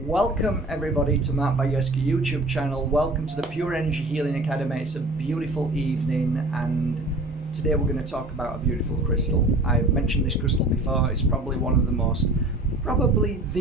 Welcome everybody to Matt Bajerski YouTube channel. Welcome to the Pure Energy Healing Academy. It's a beautiful evening and today we're going to talk about a beautiful crystal. I've mentioned this crystal before. It's probably the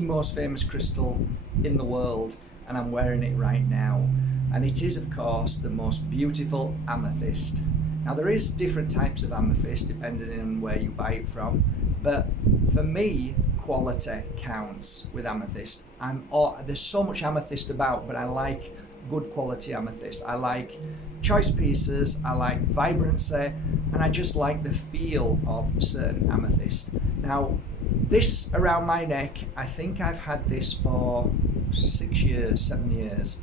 most famous crystal in the world, and I'm wearing it right now. And it is, of course, the most beautiful amethyst. Now there is different types of amethyst depending on where you buy it from, but for me, quality counts with amethyst. There's so much amethyst about, but I like good quality amethyst. I like choice pieces, I like vibrancy, and I just like the feel of certain amethyst. Now, this around my neck, I think I've had this for 6 years, 7 years,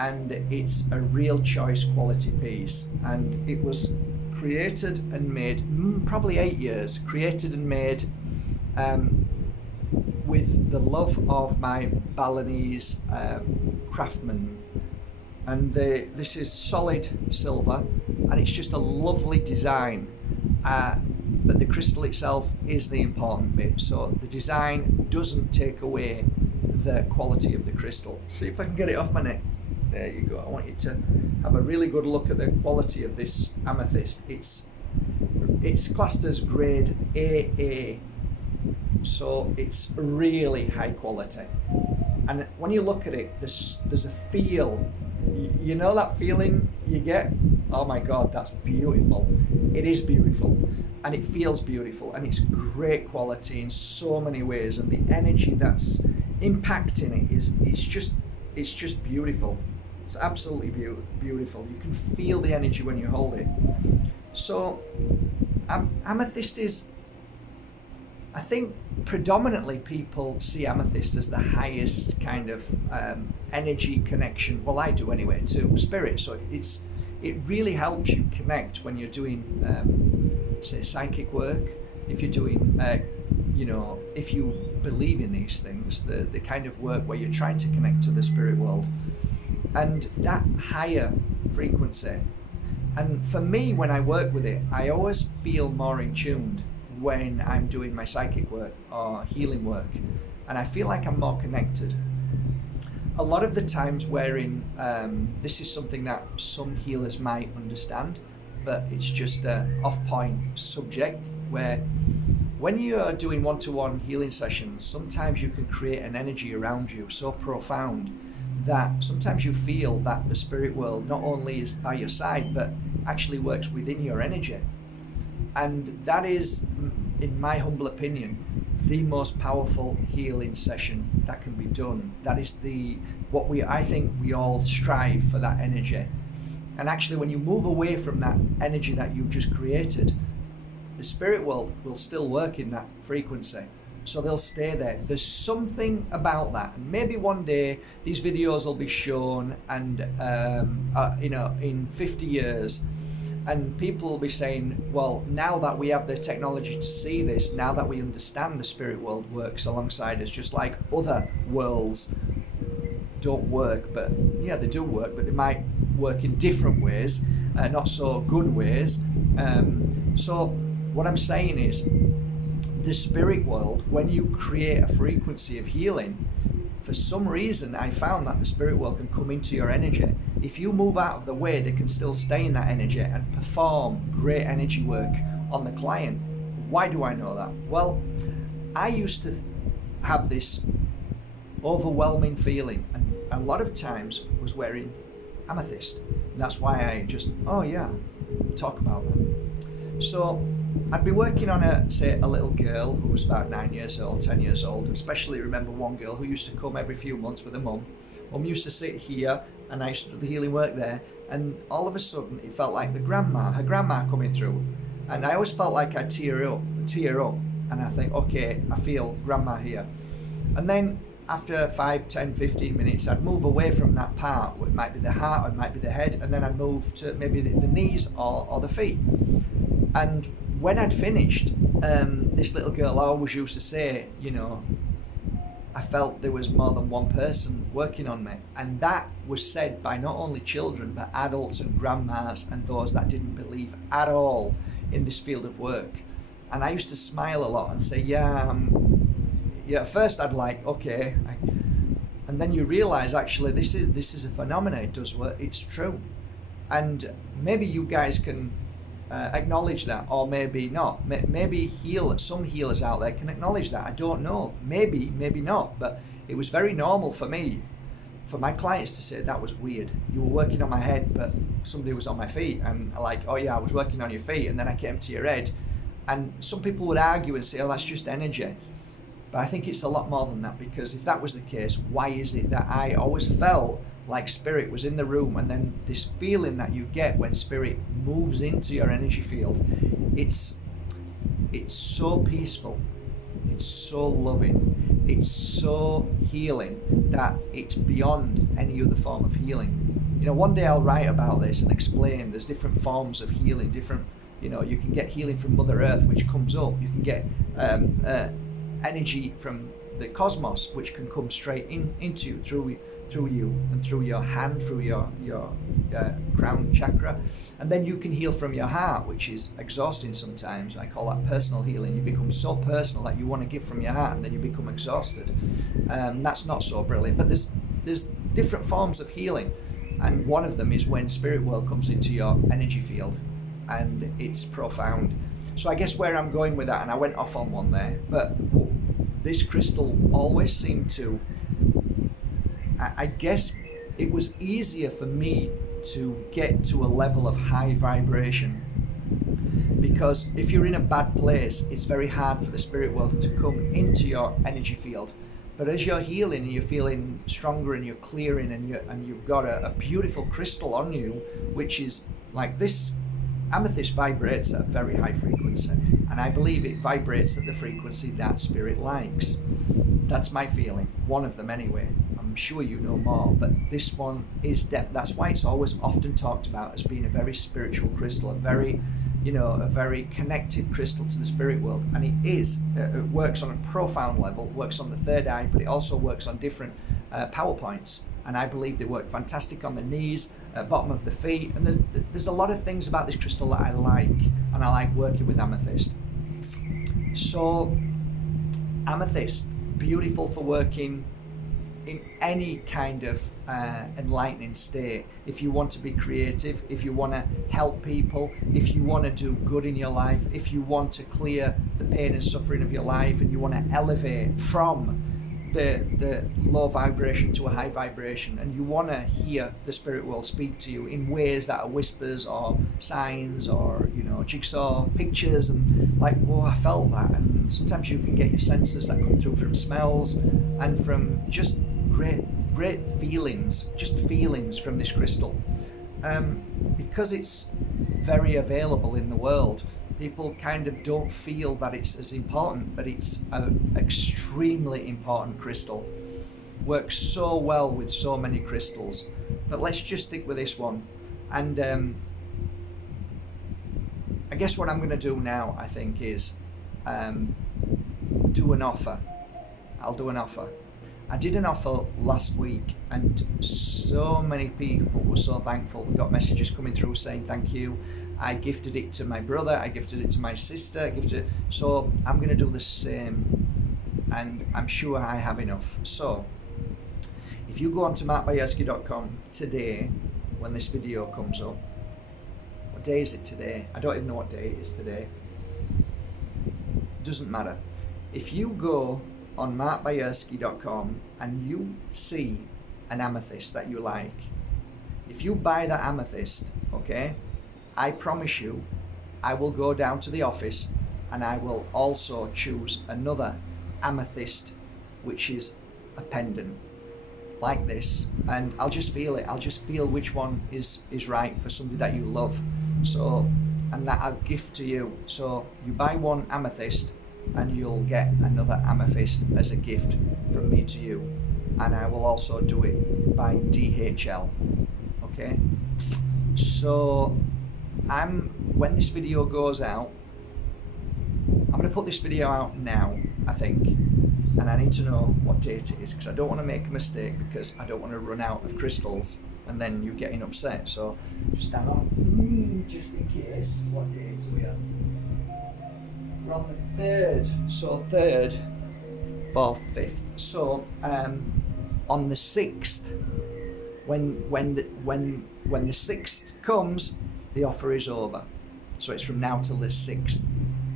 and it's a real choice quality piece, and it was created and made, probably 8 years, created and made with the love of my Balinese craftsmen. And this is solid silver, and it's just a lovely design. But the crystal itself is the important bit. So the design doesn't take away the quality of the crystal. See if I can get it off my neck. There you go. I want you to have a really good look at the quality of this amethyst. It's classed as grade AA. So it's really high quality, and when you look at it, there's a feel, you know that feeling you get, oh my god, that's beautiful. It is beautiful, and it feels beautiful, and it's great quality in so many ways, and the energy that's impacting it it's just beautiful. It's absolutely beautiful. You can feel the energy when you hold it. So amethyst is, I think predominantly people see amethyst as the highest kind of energy connection. Well, I do anyway, to spirit. So it really helps you connect when you're doing, say, psychic work. If you're doing, if you believe in these things, the kind of work where you're trying to connect to the spirit world, and that higher frequency. And for me, when I work with it, I always feel more in tuned when I'm doing my psychic work or healing work, and I feel like I'm more connected. A lot of the times wherein this is something that some healers might understand, but it's just an off-point subject, where when you're doing one-to-one healing sessions, sometimes you can create an energy around you so profound that sometimes you feel that the spirit world not only is by your side, but actually works within your energy. And that is, in my humble opinion, the most powerful healing session that can be done. That is I think we all strive for that energy. And actually, when you move away from that energy that you've just created, the spirit world will still work in that frequency. So they'll stay there. There's something about that. And maybe one day these videos will be shown, and in 50 years, and people will be saying, well, now that we have the technology to see this, now that we understand the spirit world works alongside us, just like other worlds don't work, but yeah, they do work, but they might work in different ways, not so good ways. So what I'm saying is, the spirit world, when you create a frequency of healing, for some reason I found that the spirit world can come into your energy. If you move out of the way, they can still stay in that energy and perform great energy work on the client. Why do I know that? Well, I used to have this overwhelming feeling, and a lot of times was wearing amethyst. And that's why I just, talk about that. So I'd be working on a little girl who was about 9 years old, 10 years old. Especially remember one girl who used to come every few months with her mum. Mum used to sit here, and I used to do the healing work there. And all of a sudden, it felt like her grandma coming through. And I always felt like I'd tear up. And I think, okay, I feel grandma here. And then after 5, 10, 15 minutes, I'd move away from that part. It might be the heart, or it might be the head. And then I'd move to maybe the knees or the feet. And when I'd finished, this little girl always used to say, I felt there was more than one person working on me. And that was said by not only children, but adults and grandmas and those that didn't believe at all in this field of work. And I used to smile a lot and say, at first I'd like, okay, And then you realize, actually, this is a phenomenon. It does work. It's true. And maybe you guys can acknowledge that, or maybe not. Maybe some healers out there can acknowledge that. I don't know. Maybe not. But it was very normal for me, for my clients to say that was weird. You were working on my head, but somebody was on my feet. And like, oh yeah, I was working on your feet, and then I came to your head. And some people would argue and say, oh, that's just energy. But I think it's a lot more than that, because if that was the case, why is it that I always felt like spirit was in the room, and then this feeling that you get when spirit moves into your energy field, it's so peaceful, it's so loving, it's so healing that it's beyond any other form of healing. You know, one day I'll write about this and explain there's different forms of healing, different, you know, you can get healing from Mother Earth, which comes up, you can get energy from the cosmos, which can come straight into you, through you and through your hand, through your crown chakra. And then you can heal from your heart, which is exhausting sometimes. I call that personal healing. You become so personal that you want to give from your heart, and then you become exhausted. That's not so brilliant. But there's different forms of healing, and one of them is when spirit world comes into your energy field, and it's profound. So I guess where I'm going with that, and I went off on one there, but this crystal always seemed to, I guess it was easier for me to get to a level of high vibration, because if you're in a bad place, it's very hard for the spirit world to come into your energy field. But as you're healing and you're feeling stronger and you're clearing, and you've got a beautiful crystal on you, which is like this. Amethyst vibrates at a very high frequency, and I believe it vibrates at the frequency that spirit likes. That's my feeling, one of them anyway. I'm sure you know more, but this one is that's why it's always often talked about as being a very spiritual crystal, a very connected crystal to the spirit world. And it is. It works on a profound level, works on the third eye, but it also works on different power points. And I believe they work fantastic on the knees, bottom of the feet. And there's a lot of things about this crystal that I like, and I like working with amethyst. So amethyst, beautiful for working in any kind of enlightening state. If you want to be creative, if you want to help people, if you want to do good in your life, if you want to clear the pain and suffering of your life, and you want to elevate from the low vibration to a high vibration, and you want to hear the spirit world speak to you in ways that are whispers or signs or, you know, jigsaw pictures, and like, oh, I felt that. And sometimes you can get your senses that come through from smells and from just great feelings, just feelings from this crystal. Because it's very available in the world, people kind of don't feel that it's as important, but it's an extremely important crystal. Works so well with so many crystals. But let's just stick with this one. And I guess what I'm going to do now, I think, is do an offer. I'll do an offer. I did an offer last week, and so many people were so thankful. We got messages coming through saying thank you. I gifted it to my brother, I gifted it to my sister, so I'm going to do the same, and I'm sure I have enough. So if you go on to markbajerski.com today, when this video comes up, what day is it today? I don't even know what day it is today. Doesn't matter. If you go on markbajerski.com and you see an amethyst that you like, if you buy that amethyst, okay, I promise you, I will go down to the office and I will also choose another amethyst, which is a pendant like this, and I'll just feel it. I'll just feel which one is right for somebody that you love. So, and that I'll gift to you. So you buy one amethyst and you'll get another amethyst as a gift from me to you. And I will also do it by DHL. Okay? So when this video goes out, I'm going to put this video out now, I think, and I need to know what date it is, because I don't want to make a mistake, because I don't want to run out of crystals and then you getting upset. So just hang on, just in case. What date are we on? We're on the 3rd, so 3rd, 4th, 5th. So on the 6th, when the 6th comes, the offer is over. So it's from now till the 6th.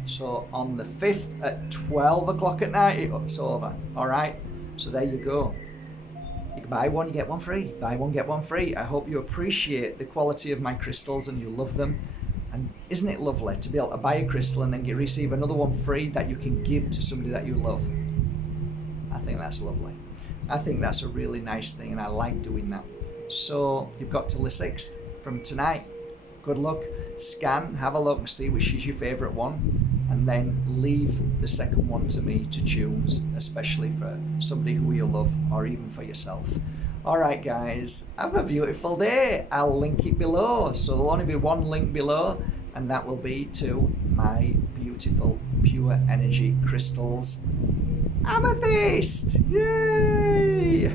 So on the 5th at 12 o'clock at night, it's over. All right. So there you go. You can buy one, you get one free. Buy one, get one free. I hope you appreciate the quality of my crystals and you love them. And isn't it lovely to be able to buy a crystal and then receive another one free that you can give to somebody that you love? I think that's lovely. I think that's a really nice thing, and I like doing that. So you've got till the 6th from tonight. Good luck. Scan, have a look and see which is your favourite one, and then leave the second one to me to choose, especially for somebody who you love or even for yourself. All right, guys, have a beautiful day. I'll link it below. So there'll only be one link below, and that will be to my beautiful pure energy crystals, Amethyst. Yay!